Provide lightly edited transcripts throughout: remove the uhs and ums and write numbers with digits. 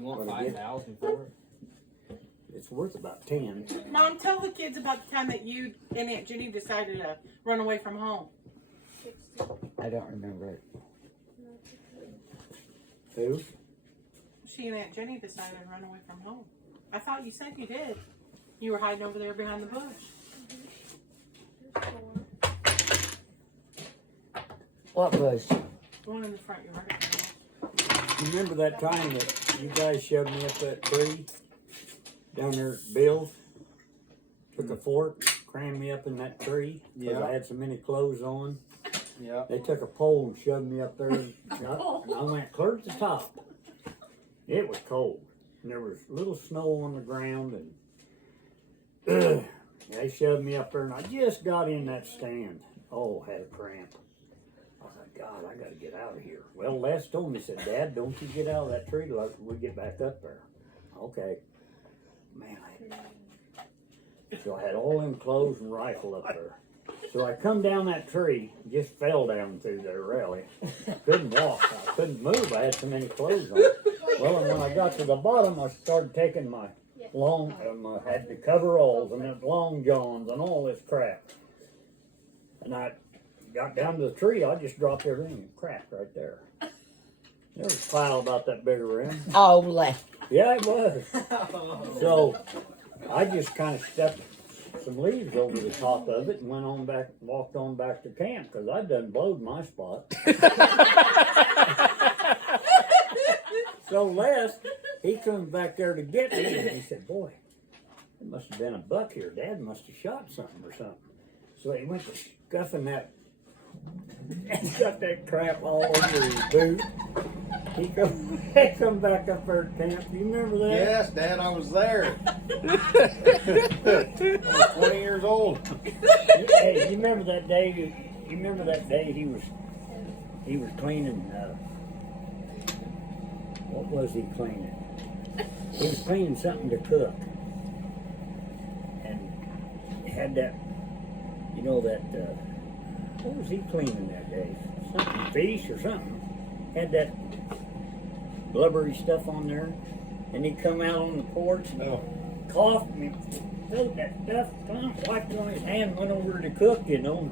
You want 5,000 for it? It's worth about 10. Mom, tell the kids about the time that you and Aunt Jenny decided to run away from home. I don't remember it. Who? She and Aunt Jenny decided to run away from home. I thought you said you did. You were hiding over there behind the bush. What bush? The one in the front yard. You remember that time that you guys shoved me up that tree down there at Bill's? Took a fork, crammed me up in that tree because I had so many clothes on. Yeah. They took a pole and shoved me up there, and I went clear to the top. It was cold, and there was little snow on the ground, and they shoved me up there, and I just got in that stand. Oh, had a cramp. I thought, God, I got to get out of here. Well, Les told me, he said, Dad, don't you get out of that tree till we get back up there. Okay. Man, so I had all them clothes and rifle up there. So I come down that tree, just fell down through there, really. Couldn't walk, I couldn't move, I had so many clothes on. Well, and when I got to the bottom, I started taking my I had the coveralls and the long johns and all this crap. And I got down to the tree, I just dropped everything and cracked right there. There was a pile about that big around. Oh, left. Yeah, it was. So I just kind of stepped some leaves over the top of it and went on back, walked on back to camp because I'd done blowed my spot. So Les, he comes back there to get me and he said, boy, there must have been a buck here. Dad must have shot something or something. So he went to scuffing that and got that crap all over his boot. He come back up there at camp. Do you remember that? Yes, Dad, I was there. I was 20 years old. Hey, you remember that day? You remember that day he was cleaning. What was he cleaning? He was cleaning something to cook, and had that. You know that. What was he cleaning that day? Something fish or something. Had that blubbery stuff on there, and he come out on the porch and coughed and threw that stuff, wiped it on his hand, went over to cook, you know.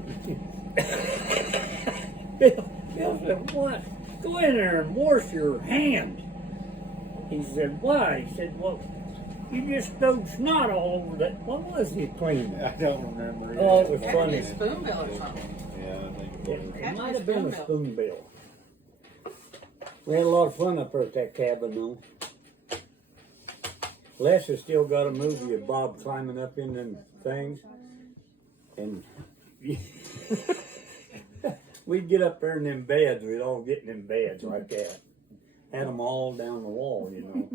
Bill said, what? Go in there and wash your hand. He said, why? He said, well, you just stowed snot all over that. What was he cleaning? I don't remember. Oh, it was Had funny. a spoonbill or something. Yeah, I think It might have been a spoonbill. We had a lot of fun up there at that cabin, though. Les has still got a movie of Bob climbing up in them things. And we'd get up there in them beds. We'd all get in them beds like that. Had them all down the wall, you know.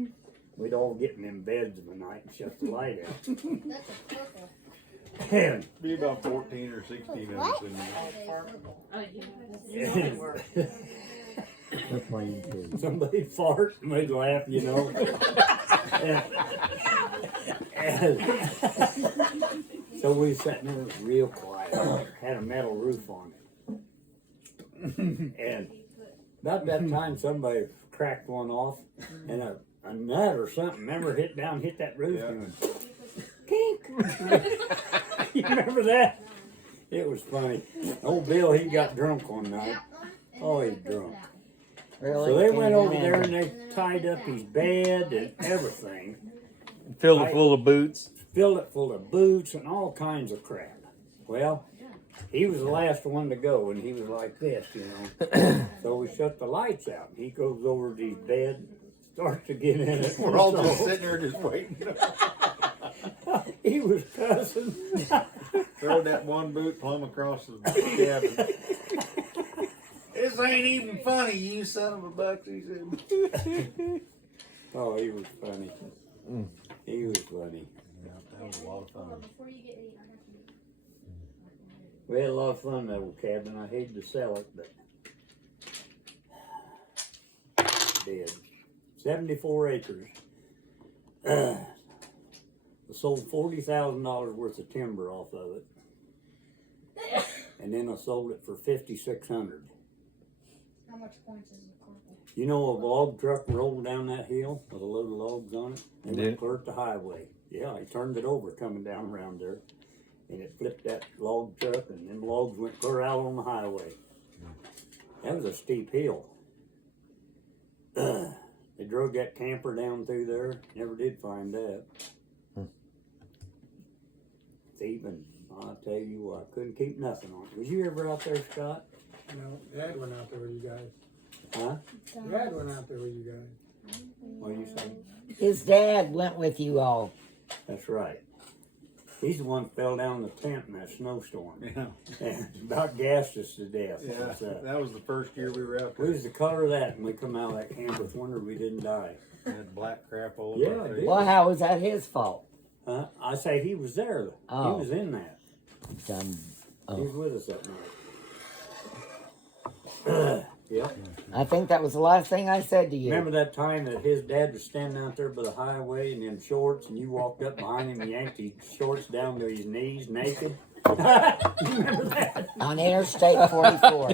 We'd all get in them beds of the night and shut the light out. That's a purple. And be about 14 or 16 of us in there. somebody fart and we'd laugh, you know. So we sat there real quiet. Had a metal roof on it. And about that time somebody cracked one off and a nut or something, remember, hit that roof and went, kink. You remember that? It was funny. Old Bill, he got drunk one night. Oh, he's drunk. Really? So they went over there and they tied up his bed and everything. Filled it full of boots. Filled it full of boots and all kinds of crap. Well, he was the last one to go, and he was like this, you know. So we shut the lights out, and he goes over to his bed, starts to get in it. We're all just sitting there just waiting. He was cussing. Throwing that one boot plumb across the cabin. This ain't even funny, you son of a buck, he said. Oh, he was funny. He was funny. Yeah, that was a lot of fun. Before you get eaten, We had a lot of fun in that old cabin. I hated to sell it, but did. 74 acres. I sold $40,000 worth of timber off of it, and then I sold it for $5,600. how much points is the purple? You know, a log truck rolled down that hill with a load of logs on it. They Did went clear at the highway. Yeah, he turned it over coming down around there. And it flipped that log truck, and them logs went clear out on the highway. That was a steep hill. They drove that camper down through there. Never did find that. Thieving, I'll tell you what, couldn't keep nothing on it. Was you ever out there, Scott? No, Dad went out there with you guys. Huh? Dad went out there with you guys. What do you say? His dad went with you all. That's right. He's the one that fell down the tent in that snowstorm. Yeah. And about gassed us to death. Yeah, That's, that was the first year we were out What there. was the color of that when we come out of that camper? Wonder we didn't die. We had black crap all over Yeah, our I face. did. Well, how was that his fault? Huh? I say he was there. Oh. He was in that. Dumb. He was with us that night. Yep. I think that was the last thing I said to you. Remember that time that his dad was standing out there by the highway in them shorts, and you walked up behind him and yanked his shorts down to his knees naked? Remember that? On Interstate 44.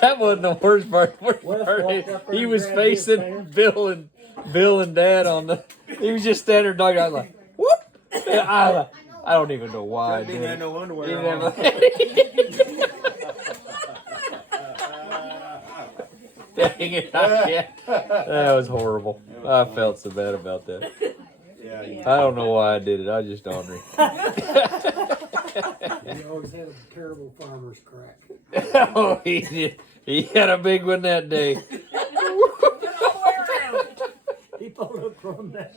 That wasn't the worst part. Worst Wes part walked is up there he and was grabbed his facing pants. Bill and Dad on the. He was just standing there talking. I was like, whoop! I don't even know why I Didn't did have it. no underwear Didn't on. have Dang it! That was horrible. I felt so bad about that. Yeah, I don't know why I did it. I was just ornery. You always had a terrible farmer's crack. Oh, he did. He had a big one that day. He pulled up from that.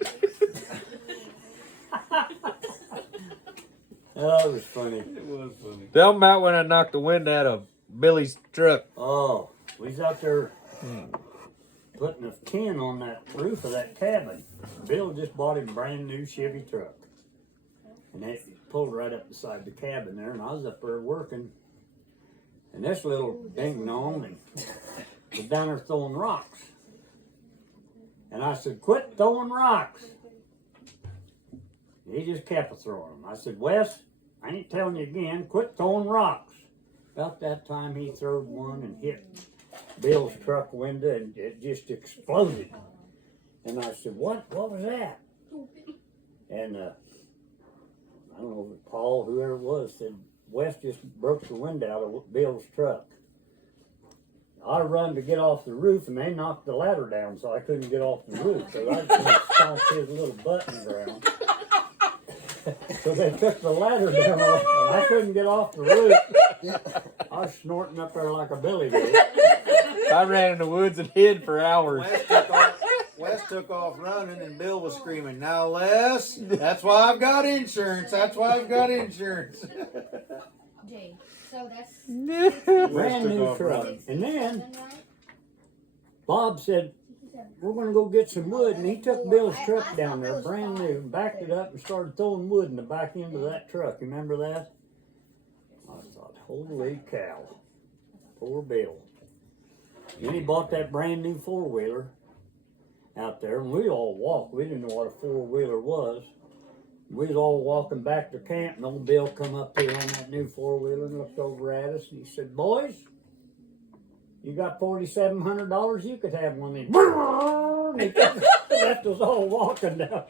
Oh, it was funny. it was funny. Tell him about when I knocked the wind out of Billy's truck. Oh, we was out there putting a tin on that roof of that cabin. Bill just bought him a brand new Chevy truck. And they pulled right up beside the cabin there, and I was up there working. And this little ding-dong and was down there throwing rocks. And I said, quit throwing rocks. He just kept throwing them. I said, Wes, I ain't telling you again, quit throwing rocks. About that time he throwed one and hit Bill's truck window, and it just exploded. And I said, what was that? And I don't know if it was Paul, whoever it was, said, Wes just broke the window out of Bill's truck. I run to get off the roof, and they knocked the ladder down, so I couldn't get off the roof. So I just stomped his little butt in the ground. So they took the ladder down, and I couldn't get off the roof. I was snorting up there like a billy goat. I ran in the woods and hid for hours. Wes took off running, and Bill was screaming, "Now, Les, that's why I've got insurance. That's why I've got insurance." Jay, so that's Brand took new off truck. running. And then right? Bob said, we're going to go get some wood. And he took Bill's truck down there, brand new, and backed it up and started throwing wood in the back end of that truck. You remember that? I thought, holy cow. Poor Bill. Then he bought that brand new four-wheeler out there, and we all walked. We didn't know what a four-wheeler was. We was all walking back to camp, and old Bill come up here on that new four-wheeler and looked over at us, and he said, boys, you got $4,700, you could have one of these. And he left us all walking down.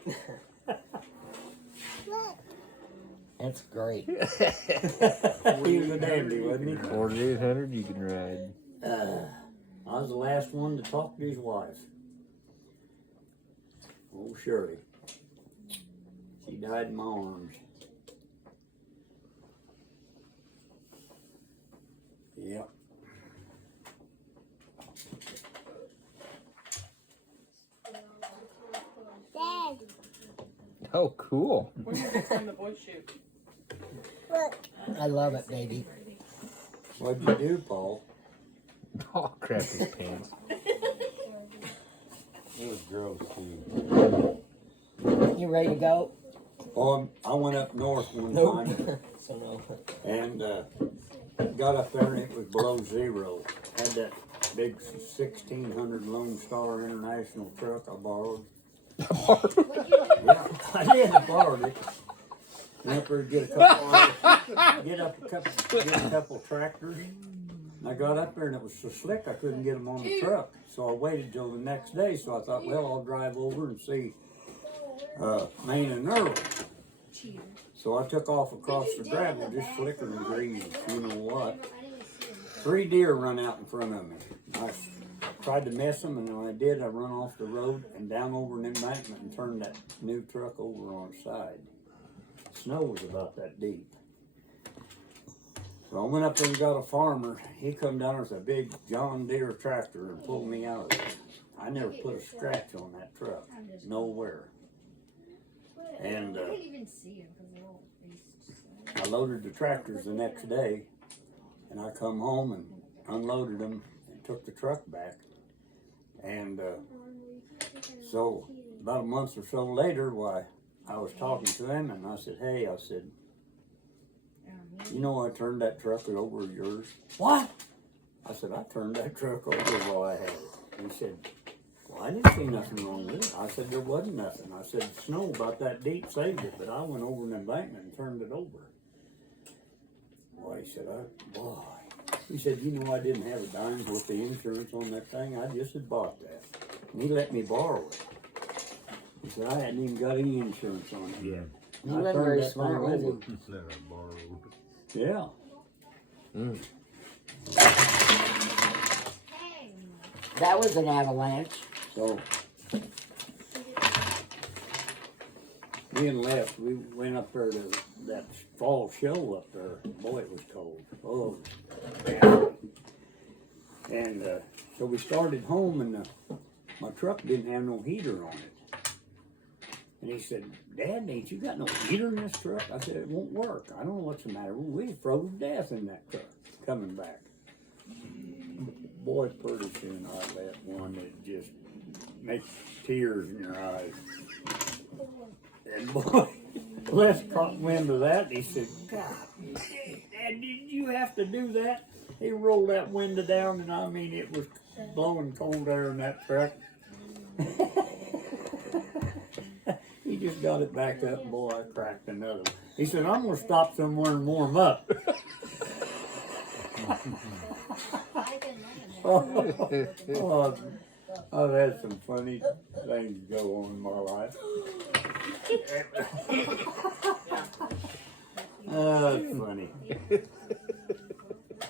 That's great. He was a dandy, wasn't he? 4,800 you can ride. I was the last one to talk to his wife. Oh, Shirley. She died in my arms. Yep. Dad, Oh, cool. When's the next time the boys shoot? I love it, baby. What'd you do, Paul? Oh, crap his pants. It was gross, too. You ready to go? I went up north one time So no. and got up there and it was below zero. Had that big 1600 Lone Star International truck I borrowed. Yeah, I did. I borrowed it. Went up there to get a couple tractors. And I got up there and it was so slick I couldn't get them on the truck. So I waited till the next day. So I thought, well, I'll drive over and see Maine and Earl. So I took off across the gravel, just flickering grease. You know what? 3 deer run out in front of me. I tried to miss them, and when I did, I run off the road and down over an embankment and turned that new truck over on its side. Snow was about that deep. So I went up there and got a farmer. He come down with a big John Deere tractor and pulled me out of there. I never put a scratch on that truck, nowhere. And I didn't even see him because they're all faced. I loaded the tractors the next day, and I come home and unloaded them and took the truck back. And so about a month or so later, why, I was talking to them, and I said, hey, I said, you know I turned that truck over yours? What? I said, I turned that truck over while I had it. He said, well, I didn't see nothing wrong with it. I said, there wasn't nothing. I said, snow about that deep saved it, but I went over an embankment and turned it over. Boy, he said, boy. He said, you know I didn't have a dime worth the insurance on that thing. I just had bought that. And he let me borrow it. He said, I hadn't even got any insurance on it yet. You weren't very smart, was over. he? Yeah. That was an avalanche. So, me and Les, we went up there to that fall show up there. Boy, it was cold. Oh, man. And so we started home, and my truck didn't have no heater on it. And he said, Dad, ain't you got no heater in this truck? I said, it won't work. I don't know what's the matter. We froze to death in that truck coming back. Boy, pretty soon I let one that just makes tears in your eyes. And boy, Les caught wind of that, and he said, God, Dad, did you have to do that? He rolled that window down, and I mean, it was blowing cold air in that truck. He just got it back up, and boy, I cracked another one. He said, I'm going to stop somewhere and warm up. I've had some funny things go on in my life. That's funny.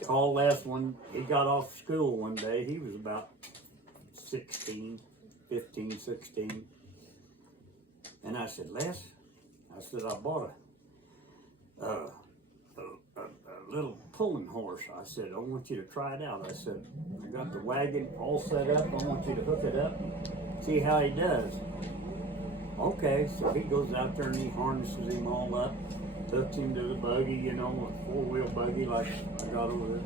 Call last one, he got off school one day. He was about 15, 16. And I said, Les, I said, I bought a little pulling horse. I said, I want you to try it out. I said, I got the wagon all set up. I want you to hook it up and see how he does. Okay, so he goes out there and he harnesses him all up, hooks him to the buggy, you know, a 4-wheel buggy like I got over there.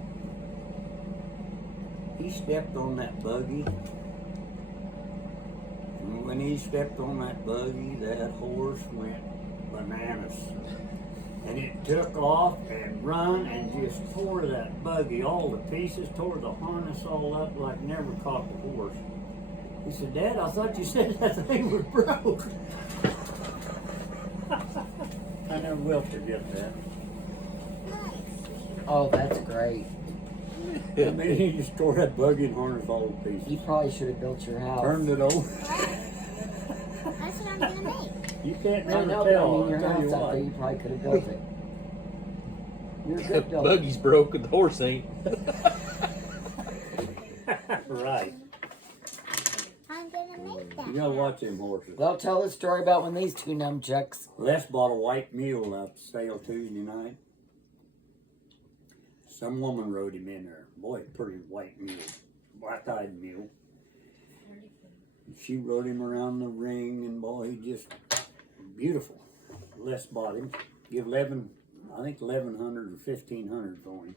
He stepped on that buggy. And when he stepped on that buggy, that horse went bananas. And it took off and run and just tore that buggy all to pieces, tore the harness all up like never caught the horse. He said, Dad, I thought you said that thing was broke. I never will forget that. Oh, that's great. I mean, he just tore that buggy and harness all to You pieces. probably should have built your house. Turned it over. That's what I'm gonna make. You can't I never know, but I tell. mean, your I'll tell you house out what. there, you probably could have built it. You're a The good builder. buggy's broke and the horse ain't. Right. I'm gonna make that. You gotta watch them horses. Well, tell the story about when these two nunchucks. Les bought a white mule up for sale Tuesday night. Some woman rode him in there. Boy, pretty white mule. Black-eyed mule. She rode him around the ring, and boy, he just beautiful. Les bought him. Give 11, I think 1,100 or 1,500 for him.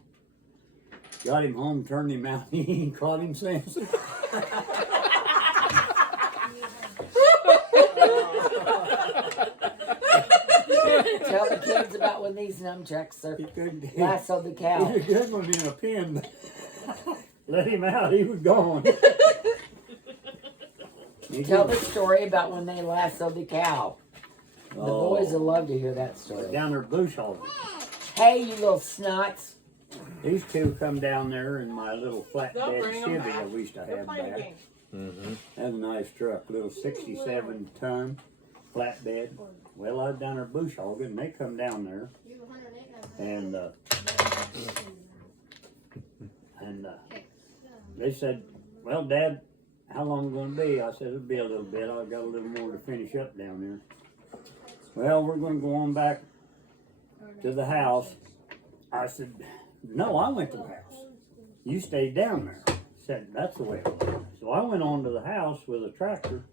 Got him home, turned him out. He ain't caught him since. Tell the kids about when these nunchucks are He couldn't. lassoed the cow. He's a good one in a pen. Let him out. He was gone. Tell the story about when they lassoed the cow. The boys will love to hear that story. Down there at Bush Hall. Hey, you little snots. These two come down there in my little They'll flatbed bring 'em Chevy back. that we used to They're have playing back. games. Mm-hmm. That's a nice truck, little 67-ton flatbed. Well, I've done her bush hogging, and they come down there, and they said, "Well, Dad, how long gonna be?" I said, "It'll be a little bit. I've got a little more to finish up down there." "Well, we're gonna go on back to the house." I said, "No, I went to the house. You stayed down there." Said, "That's the way it was." So I went on to the house with a tractor,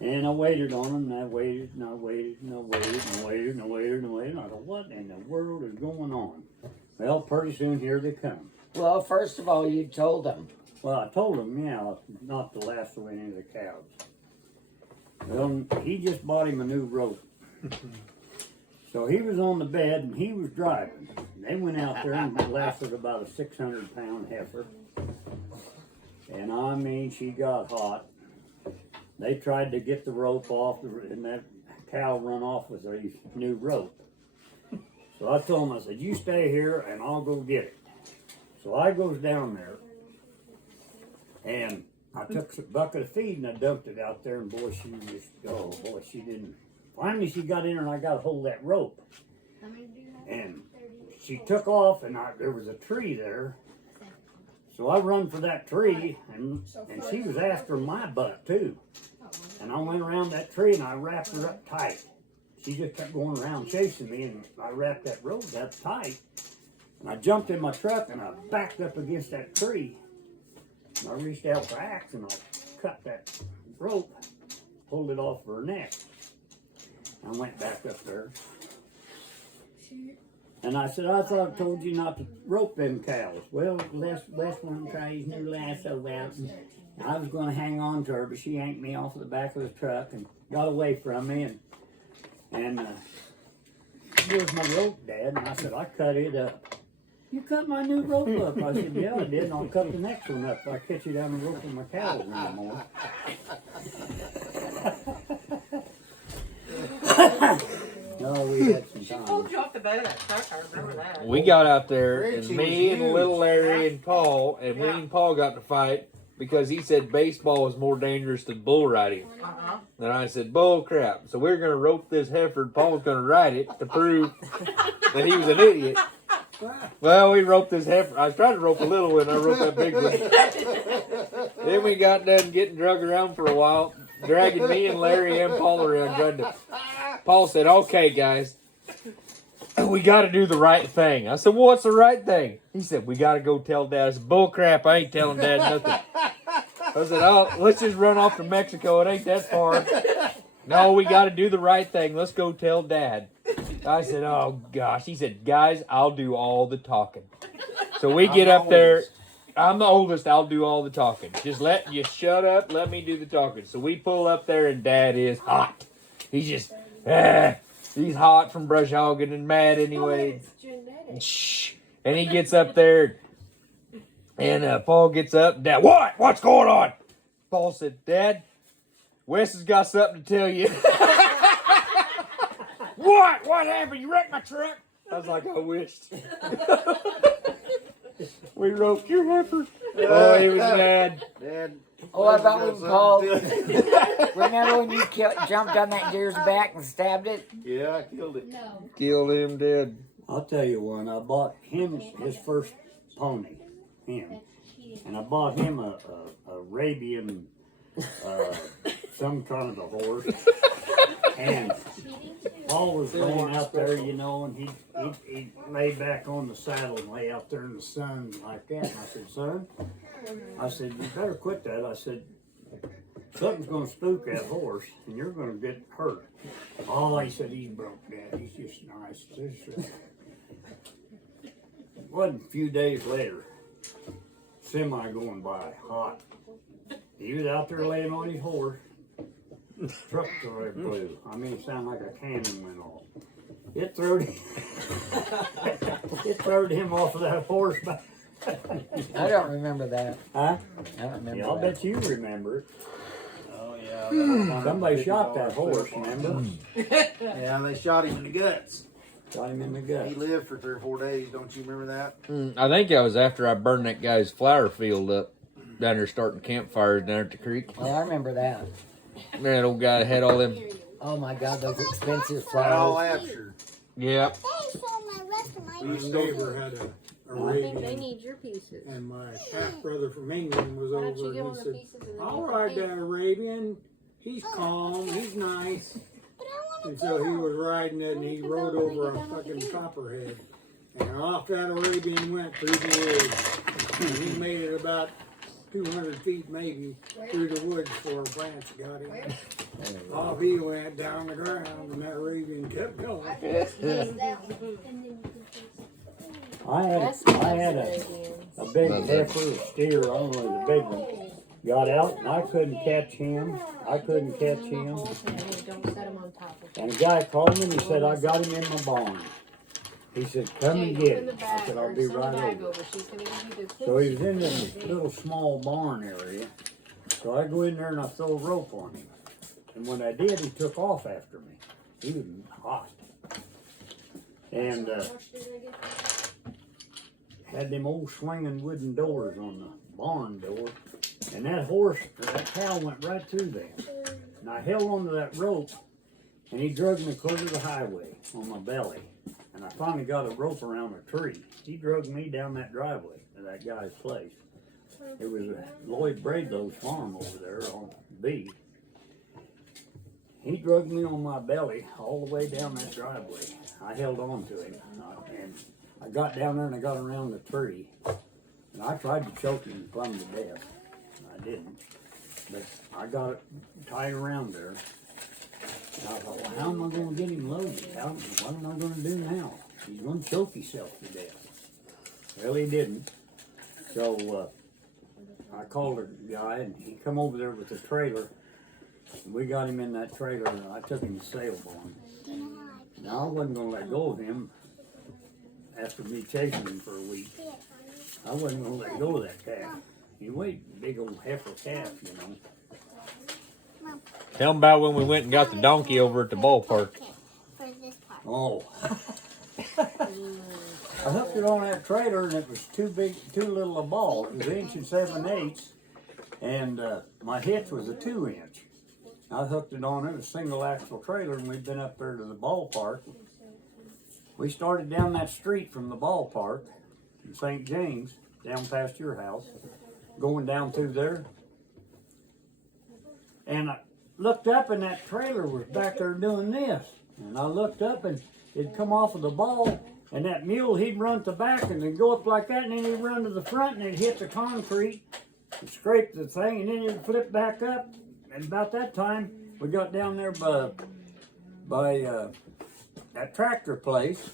and I waited on them, and I waited, and I waited, and I waited, and I waited, and I waited, and I waited. And I thought, what in the world is going on? Well, pretty soon here they come. Well, first of all, you told them. Well, I told him, yeah, not to lasso any of the cows. Well, he just bought him a new rope. So he was on the bed and he was driving. They went out there and lassoed about a 600-pound heifer. And I mean, she got hot. They tried to get the rope off, and that cow run off with a new rope. So I told him, I said, "You stay here and I'll go get it." So I goes down there, and I took a bucket of feed and I dumped it out there, and boy, she just, oh boy, she didn't. Finally, she got in there and I got a hold of that rope. And she took off, and there was a tree there. So I run for that tree, and she was after my butt too. And I went around that tree and I wrapped her up tight. She just kept going around chasing me, and I wrapped that rope up tight. And I jumped in my truck and I backed up against that tree. And I reached out for axe and I cut that rope, pulled it off her neck. I went back up there. And I said, "I thought I told you not to rope them cows." Well, Les one tried his new lasso out, and I was going to hang on to her, but she yanked me off of the back of the truck and got away from me. And "Here's my rope, Dad." And I said, "I cut it up." "You cut my new rope up?" I said, "Yeah, I did, and I'll cut the next one up if I catch you down the rope with my cows anymore." No, we had some She time. pulled you off the bed of that truck. I remember that. We got out there, and Richie me was and huge. little Larry and Paul, and me Yeah. and Paul got to fight because he said baseball was more dangerous than bull riding. Uh-huh. And I said, bull crap. So we were going to rope this heifer, and Paul was going to ride it to prove that he was an idiot. Well, we roped this heifer. I was trying to rope a little one, I roped that big one. Then we got done getting drug around for a while, dragging me and Larry and Paul around trying to. Paul said, "Okay, guys, we got to do the right thing." I said, "Well, what's the right thing?" He said, "We got to go tell Dad." I said, "Bull crap, I ain't telling Dad nothing." I said, "Oh, let's just run off to Mexico. It ain't that far." "No, we got to do the right thing. Let's go tell Dad." I said, "Oh, gosh." He said, "Guys, I'll do all the talking." So we get up there. I'm the oldest. I'll do all the talking. Just let you shut up. Let me do the talking. So we pull up there, and Dad is hot. He's just, he's hot from brush hogging and mad anyway. Shh. And he gets up there, and Paul gets up. Dad, what? What's going on? Paul said, "Dad, Wes has got something to tell you." What? What happened? You wrecked my truck? I was like, I wished. We roped your heifer. Oh, he was mad. Dad. Oh, I thought got we Paul. something to tell you. Remember when you jumped on that deer's back and stabbed it? Yeah, I killed it. No. Killed him dead. I'll tell you one. I bought him his first pony, him, and I bought him a Arabian, some kind of a horse. And Paul was laying out there, you know, and he'd lay back on the saddle and lay out there in the sun like that. And I said, "Son," I said, "you better quit that." I said, "Something's going to spook that horse, and you're going to get hurt." "Oh," he said, "he's broke, Dad. He's just nice." Wasn't a few days later, semi going by, hot. He was out there laying on his horse. Truck story blew. I mean, it sounded like a cannon went off. It throwed him. It throwed him off of that horse. I don't remember that. Huh? I don't remember Yeah, I'll that. bet you remember it. Oh, yeah. Somebody shot that horse, remember? Yeah, they shot him in the guts. Got him in the He gut. lived for 3 or 4 days. Don't you remember that? I think that was after I burned that guy's flower field up down there starting campfires down at the creek. Well, I remember that. That old guy had all them. Oh my God, those expensive Right all flowers. after. Yeah. They stole my rest of my My neighbor had a I think they Arabian, need your pieces. and my half brother from England was Why don't you over, give and them he the said, pieces and then "I'll you can ride pick? that Arabian. He's calm. He's nice." But I And want so to he go. was riding it, and he You can rode go when they over get a done with the fucking game. copperhead, and off that Arabian went through the woods. And he made it about 200 feet maybe through the woods before a branch got him. Off he went down the ground, and that Arabian kept going. I had a big heifer steer, I don't know, the big one. Got out and I couldn't catch him. I couldn't catch him. Don't set them on top of And a guy called me and he said, I got him in my barn. He said, come and get him. I said, I'll be right over. She's gonna give you the So he was in this little small barn area. So I go in there and I throw a rope on him. And when I did, he took off after me. He was hot. And had them old swinging wooden doors on the barn door. And that horse, that cow went right through them. And I held onto that rope and he dragged me clear to the highway on my belly. And I finally got a rope around a tree. He dragged me down that driveway to that guy's place. It was Lloyd Braidlow's farm over there on B. He dragged me on my belly all the way down that driveway. I held on to him. And I got down there and I got around the tree. And I tried to choke him plumb to death. I didn't. But I got it tied around there. And I thought, well, how am I going to get him loaded? What am I going to do now? He's going to choke himself to death. Well, he didn't. So I called a guy, and he come over there with the trailer. And we got him in that trailer, and I took him to Sailborn. Now, I wasn't going to let go of him after me chasing him for a week. I wasn't going to let go of that calf. He weighed a big old heifer calf, you know. Tell them about when we went and got the donkey over at the ballpark. For this part. Oh. I hooked it on that trailer and it was too little a ball. It was 1 7/8, and my hitch was a 2-inch. I hooked it on a single axle trailer, and we'd been up there to the ballpark. We started down that street from the ballpark in St. James, down past your house, going down through there. And I looked up and that trailer was back there doing this. And I looked up and it'd come off of the ball, and that mule, he'd run to the back and then go up like that, and then he'd run to the front and it'd hit the concrete and scrape the thing, and then it'd flip back up. And about that time, we got down there by that tractor place,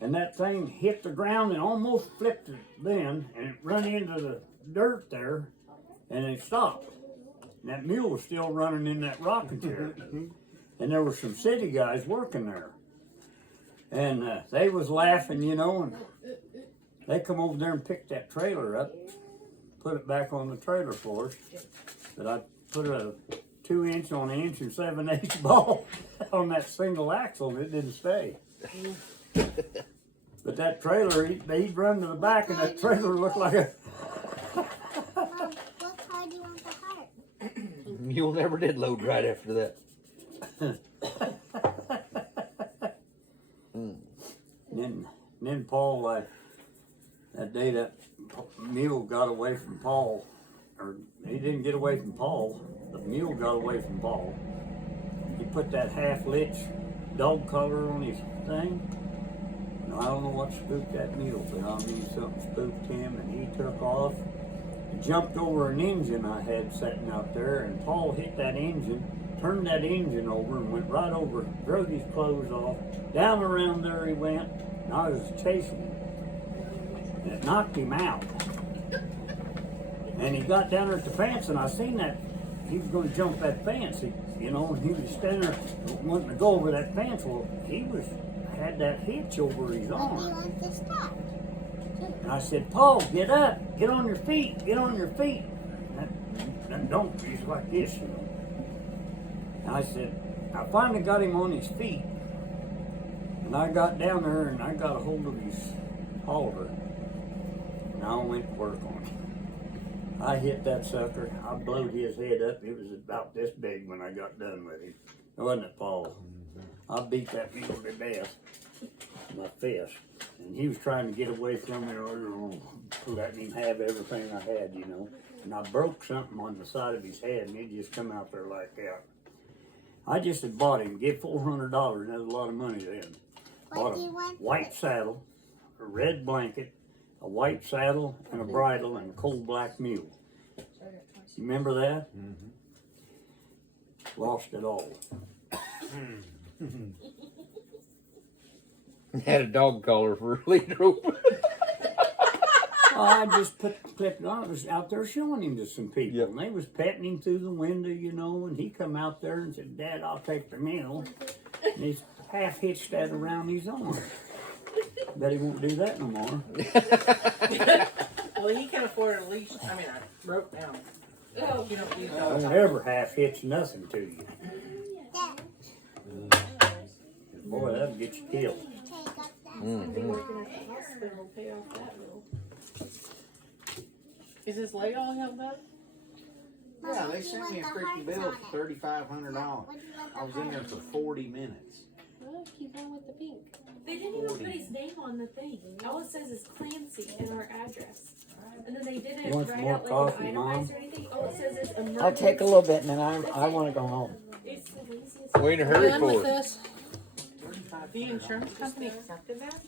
and that thing hit the ground and almost flipped it then, and it run into the dirt there, and it stopped. And that mule was still running in that rocking chair. And there were some city guys working there. And they was laughing, you know, and they come over there and picked that trailer up, put it back on the trailer for us. But I put a 2-inch on an 1 7/8 ball on that single axle, and it didn't stay. But that trailer, he'd run to the back, and that trailer looked like a... Mom, what car do you want to hire? Mule never did load right after that. Then Paul, that day that mule got away from Paul, or he didn't get away from Paul, the mule got away from Paul. He put that half-lich dog collar on his thing. Now, I don't know what spooked that mule, but I mean something spooked him, and he took off. He jumped over an engine I had sitting out there, and Paul hit that engine, turned that engine over, and went right over, drug his clothes off. Down around there he went, and I was chasing him. And it knocked him out. And he got down there at the fence, and I seen that he was going to jump that fence, you know, and he was standing there wanting to go over that fence. Well, he had that hitch over his What do you arm. want to stop? And I said, Paul, get up, get on your feet, get on your feet. And don't, he's like this, you know. And I said, I finally got him on his feet. And And I got down there and I got a hold of his halter. And I went to work on it. I hit that sucker. I blowed his head up. It was about this big when I got done with him. Wasn't it, Paul? I beat that mule to death with my fist. And he was trying to get away from me, or letting him have everything I had, you know. And I broke something on the side of his head, and it just come out there like that. I just had bought him, get $400, and that was a lot of money then. Bought a white saddle, a red blanket, a white saddle, and a bridle, and a coal black mule. You remember that? Mm-hmm. Lost it all. Had a dog collar for a lead rope. I just clipped on. I was out there showing him to some people, Yep. and they was petting him through the window, you know, and he come out there and said, "Dad, I'll take the mule." And he's half hitched that around his arm. Bet he won't do that no more. Well, he can afford a leash. I mean, a rope now. Oh, You don't use I dogs. don't ever half hitch nothing to you. Boy, that'll get you killed. I'll be working at the hospital to pay off that bill. Is his leg all held up? Yeah, they sent me a freaking bill for $3,500. I was in there for 40 minutes. Well, keep on with the pink. They didn't even put his name on the thing. All it says is Clancy and our address. And then they didn't You want some write more out like coffee, an Mom? itemizer or anything. All it says is emergency. I'll take a little bit and then I want to go home. It's the laziest. We in a hurry Done for with it. this? The insurance company accepted that?